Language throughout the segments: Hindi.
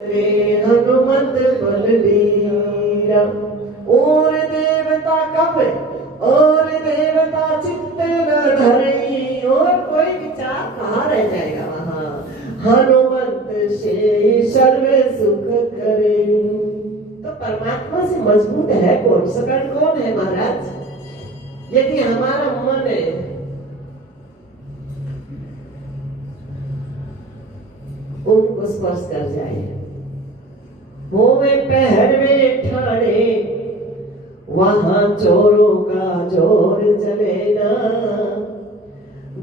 रे हनुमत बलबीरा। और देवता कब और देवता चित्त न धरई। और कोई विचार कहाँ रह जाएगा वहाँ। हनुमत से सर्व सुख करे। तो परमात्मा से मजबूत है कौन, सकल कौन है महाराज। यदि हमारा मन है उनको स्पर्श कर जाए, होवे पहरवे ठाणे वहां चोरों का जोर चले ना।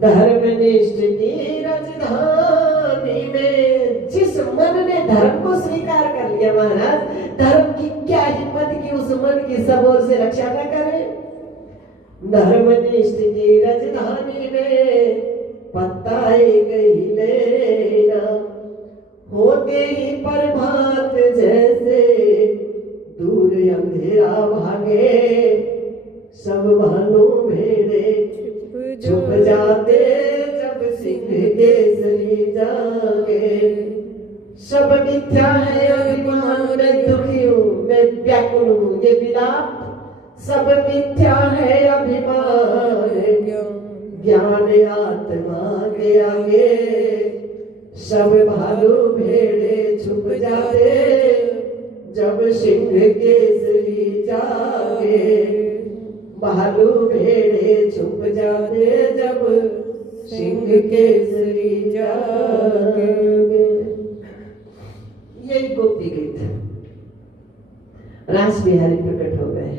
धर्मनिष्ठ की राजधानी में जिस मन ने धर्म को स्वीकार कर लिया महाराज, धर्म की क्या हिम्मत की उस मन की सब ओर से रक्षा न करे। धर्मनिष्ठ की राजधानी में पत्ताए गई लेना। होते ही प्रभात जैसे दूर अंधेरा भागे। सब भालू भेड़े चुप जाते जब सिंह केसरी जागे। सब मिथ्या है अभिमान में दुखी हूँ, मैं व्याकुल हूँ ये विलाप। सब मिथ्या है अभिमान ज्ञान आत्मा के आगे। सब भालू भेड़े छुप जाते जब सिंह केसरी जागे। भालू भेड़े छुप जाते जब सिंह केसरी जागे। यही गोपी गीत रास बिहारी प्रकट हो गए।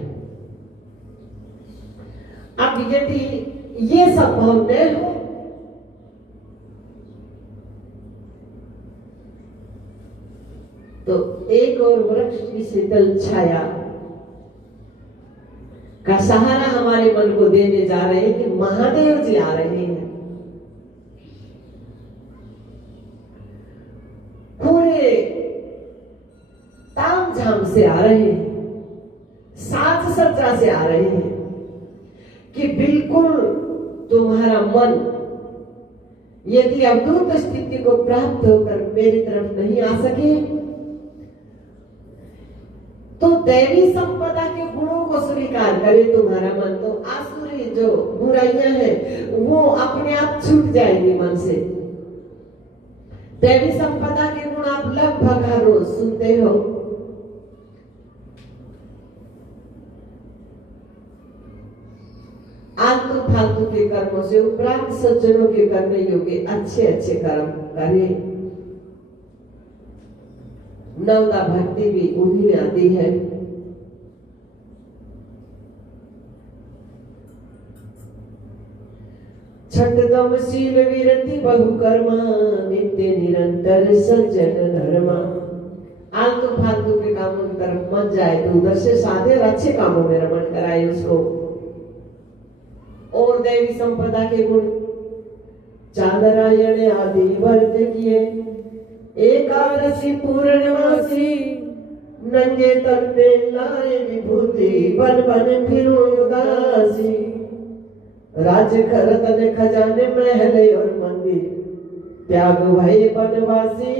अब यदि ये संभव न हो तो एक और वृक्ष की शीतल छाया का सहारा हमारे मन को देने जा रहे हैं कि महादेव जी आ रहे हैं। पूरे ताम झाम से आ रहे हैं, साज सज्जा से आ रहे हैं कि बिल्कुल तुम्हारा मन यदि अवधूत स्थिति को प्राप्त होकर मेरी तरफ नहीं आ सके तो दैवी संपदा के गुणों को स्वीकार करे तुम्हारा मन, तो आसुरी जो बुराइयां हैं वो अपने आप छूट जाएंगी मन से। दैवी संपदा के गुण आप लगभग हर रोज सुनते हो। आलतू फालतू के कर्मों से उपरांत सज्जनों के करने योग्य अच्छे अच्छे कर्म करें। नवदा भक्ति भी उन्हीं में आती है। छठगम शील विरति बहुकर्मा नित्य निरंतर सज्जन धर्मा। आलतू फालतू के कामों की तरफ मत जाए तो उधर से साधे और अच्छे कामों में रमण कराए उसको। और दैवी संपदा के गुण चांद्रायण आदि व्रत किए। एकादशी पूर्णमासी नंगे तन पे लाए विभूति। बन बन फिरूं उदासी राज करतन खजाने महले और मंदिर। त्याग भय बनवासी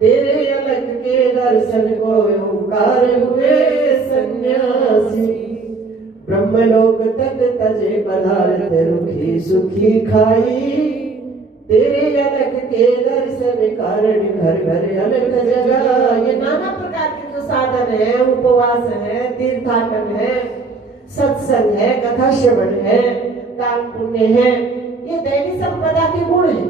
तेरे अलग के दर्शन को ओंकार हुए सन्यासी। ब्रह्मलोक तक तजे पदार्थ रुखी सुखी खाई। तेरे अलग के दर्शन कारण घर घर अलग जगह। ये नाना प्रकार के जो साधन है, उपवास है, तीर्थाटन है, सत्संग है, कथा श्रवण है, दान पुण्य है, ये दैवी संपदा के गुण है।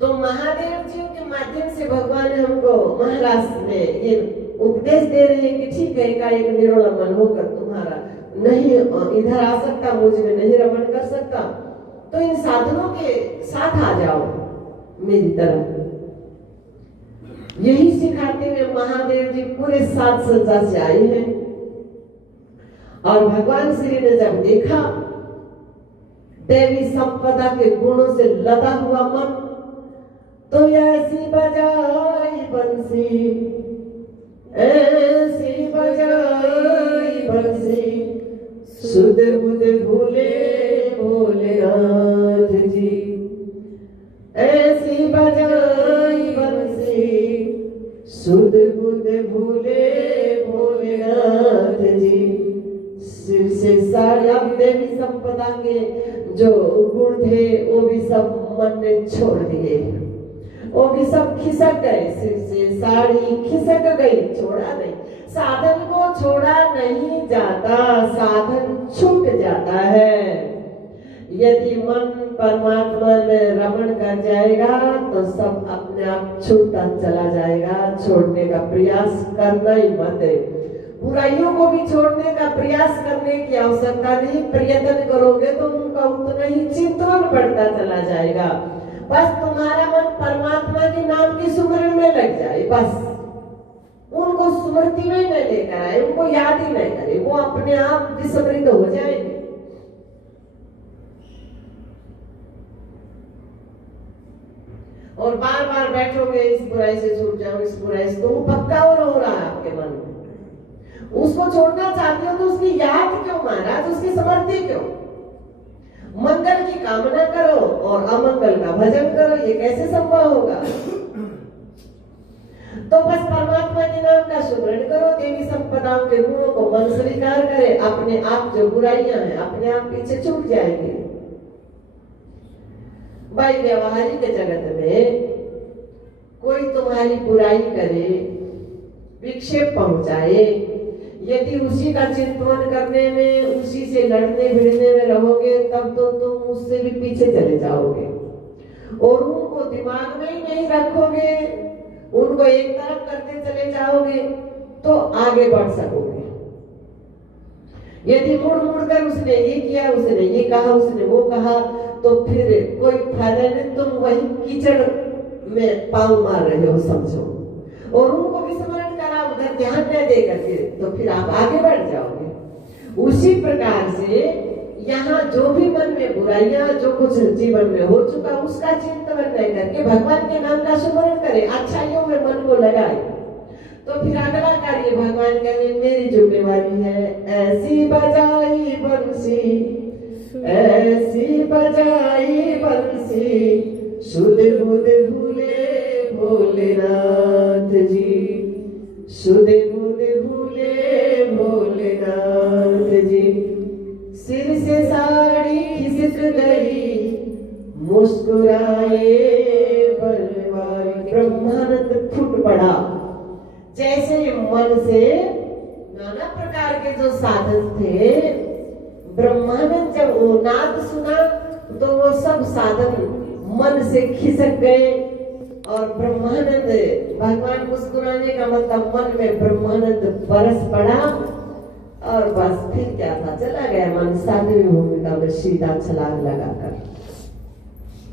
तो महादेव जी के माध्यम से भगवान हमको महाराष्ट्र में ये उपदेश दे रहे हैं कि ठीक है का एक निरोड़ा मन होकर तुम्हारा नहीं इधर आ सकता, मुझ में नहीं रमण कर सकता, तो इन साधनों के साथ आ जाओ मेरी तरफ। यही सिखाते हुए महादेव जी पूरे साज सज्जा से आए हैं। और भगवान श्री ने जब देखा देवी संपदा के गुणों से लदा हुआ मन, तो ऐसी बजाई बंसी, ऐसी बजाई बंसी सुध बुध भूले भोलेनाथ जी। ऐसी बजाई बंसी सुध बुध भूले भोलेनाथ जी। सिर से साड़ी, अब देवी संपदा के जो गुण थे वो भी सब मन ने छोड़ दिए, वो भी सब खिसक गए। सिर से साड़ी खिसक गई, छोड़ा नहीं। साधन को छोड़ा नहीं जाता, साधन छूट जाता है। यदि मन परमात्मा में रमण कर जाएगा तो सब अपने आप छूटता चला जाएगा। छोड़ने का प्रयास करना ही मत है। बुराइयों को भी छोड़ने का प्रयास करने की आवश्यकता नहीं, प्रयत्न करोगे तो उनका उतना ही चिंतन बढ़ता चला जाएगा। बस तुम्हारा मन परमात्मा के नाम की सुमरण में लग जाए, बस उनको स्मृति में न लेकर आए, उनको याद ही नहीं करे, वो अपने आप विस्मृत हो जाएंगे। और बार बार बैठोगे इस बुराई से छूट जाओ, इस बुराई से, तो वो पक्का और हो रहा है आपके मन में। उसको छोड़ना चाहते हो तो उसकी याद क्यों महाराज, उसकी स्मृति क्यों? मंगल की कामना करो और अमंगल का भजन करो, ये कैसे संभव होगा? तो बस परमात्मा के नाम का सुमरण करो, देवी संपदाओं के गुणों को मन स्वीकार करे, अपने आप जो बुराइयां हैं अपने आप पीछे छूट जाएंगे। भाई व्यवहारिक जगत में कोई तुम्हारी बुराई करे, विक्षेप पहुंचाए, यदि उसी का चिंतन करने में, उसी से लड़ने भिड़ने में रहोगे तब तो तुम उससे भी पीछे चले जाओगे और उनको दिमाग में ही नहीं रखोगे, उनको एक तरफ करते चले जाओगे तो आगे बढ़ सकोगे। यदि मुड़ मुड़ कर उसने ये किया, उसने ये कहा, उसने वो कहा, तो फिर कोई फायदा नहीं, तुम वही कीचड़ में पांव मार रहे हो समझो। और उनको भी स्मरण करा, उधर ध्यान न दे करके, तो फिर आप आगे बढ़ जाओगे। उसी प्रकार से यहाँ जो भी मन में बुराइयां, जो कुछ जीवन में हो चुका, उसका चिंतन नहीं करके भगवान के नाम का स्मरण करे, अच्छाइयों में मन को लगाए, तो फिर अगला कार्य भगवान कहे मेरी जिम्मेवारी है। ऐसी बजाई बंसी, ऐसी बजाई बंसी, सुध बुध भूले भोलेनाथ जी, सुध बुध भूले भोलेनाथ जी। सिर से साड़ी खिसक गई, मुस्कुराए बलवारी। ब्रह्मानंद फूट पड़ा। जैसे मन से नाना प्रकार के जो साधन थे, ब्रह्मानंद जब वो नाद सुना तो वो सब साधन मन से खिसक गए और ब्रह्मानंद, भगवान मुस्कुराने का मतलब मन में ब्रह्मानंद बरस पड़ा और बस फिर क्या था, चला गया मन सातवीं भूमिका में सीधा छलांग लगाकर।